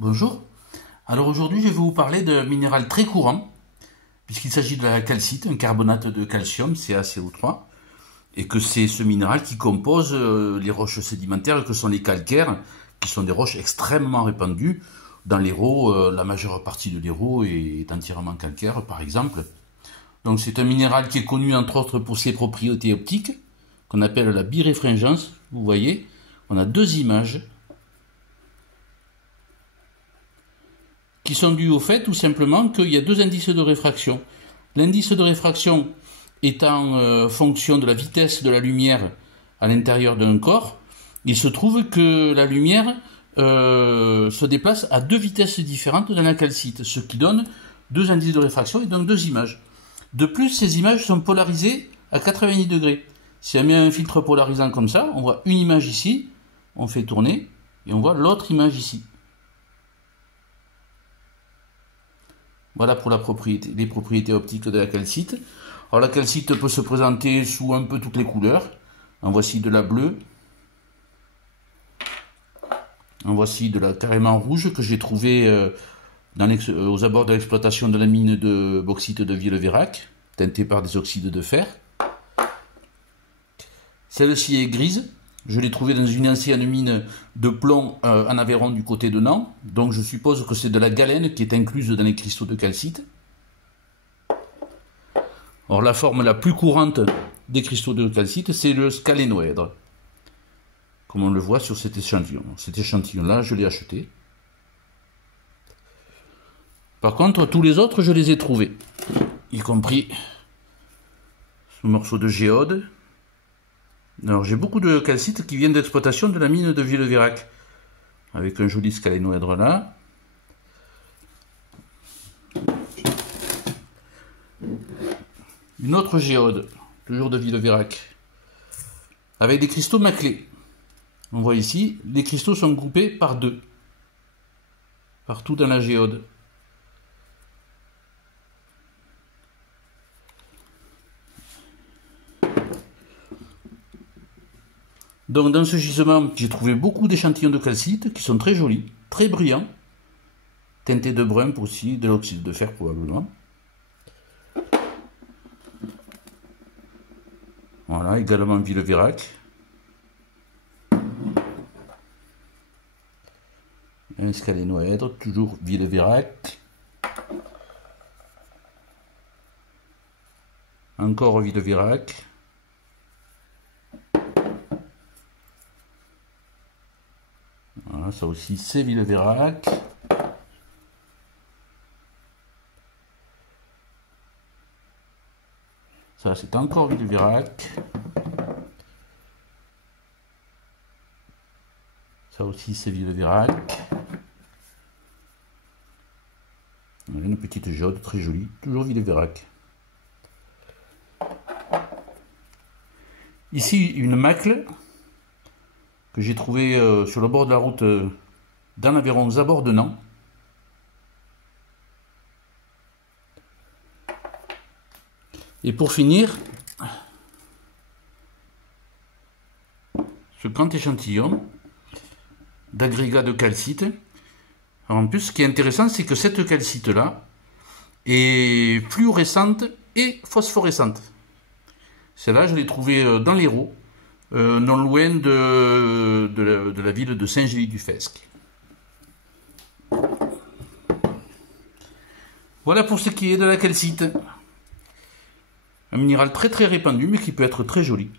Bonjour. Alors aujourd'hui, je vais vous parler d'un minéral très courant, puisqu'il s'agit de la calcite, un carbonate de calcium, CaCO3, et que c'est ce minéral qui compose les roches sédimentaires que sont les calcaires, qui sont des roches extrêmement répandues. Dans l'Hérault, la majeure partie de l'Hérault est entièrement calcaire, par exemple. Donc c'est un minéral qui est connu entre autres pour ses propriétés optiques, qu'on appelle la biréfringence. Vous voyez, on a deux images qui sont dues au fait tout simplement qu'il y a deux indices de réfraction. L'indice de réfraction étant fonction de la vitesse de la lumière à l'intérieur d'un corps, il se trouve que la lumière se déplace à deux vitesses différentes dans la calcite, ce qui donne deux indices de réfraction et donc deux images. De plus, ces images sont polarisées à 90 degrés. Si on met un filtre polarisant comme ça, on voit une image ici, on fait tourner, et on voit l'autre image ici. Voilà pour les propriétés optiques de la calcite. Alors la calcite peut se présenter sous un peu toutes les couleurs. En voici de la bleue. En voici de la carrément rouge que j'ai trouvée aux abords de l'exploitation de la mine de bauxite de Villeveyrac, teintée par des oxydes de fer. Celle-ci est grise. Je l'ai trouvée dans une ancienne mine de plomb en Aveyron du côté de Nantes. Donc je suppose que c'est de la galène qui est incluse dans les cristaux de calcite. Or la forme la plus courante des cristaux de calcite, c'est le scalénoèdre. Comme on le voit sur cet échantillon. Cet échantillon-là, je l'ai acheté. Par contre, tous les autres, je les ai trouvés. Y compris ce morceau de géode. Alors j'ai beaucoup de calcite qui viennent d'exploitation de la mine de Villeveyrac, avec un joli scalénoèdre là. Une autre géode, toujours de Villeveyrac, avec des cristaux maclés. On voit ici, les cristaux sont groupés par deux, partout dans la géode. Donc dans ce gisement, j'ai trouvé beaucoup d'échantillons de calcite qui sont très jolis, très brillants, teintés de brun aussi, de l'oxyde de fer probablement. Voilà, également Villeveyrac. Un scalénoèdre, toujours Villeveyrac. Encore Villeveyrac. Voilà, ça aussi c'est Villeveyrac. Ça c'est encore Villeveyrac. Ça aussi c'est Villeveyrac. Une petite géode très jolie, toujours Villeveyrac. Ici une macle que j'ai trouvée sur le bord de la route dans l'Aveyron, aux abords de Nantes. Et pour finir, ce grand échantillon d'agrégat de calcite. Alors en plus, ce qui est intéressant, c'est que cette calcite-là est fluorescente et phosphorescente. Celle-là, je l'ai trouvée dans l'Hérault, non loin de la ville de Saint-Gély-du-Fesque. Voilà pour ce qui est de la calcite. Un minéral très très répandu, mais qui peut être très joli.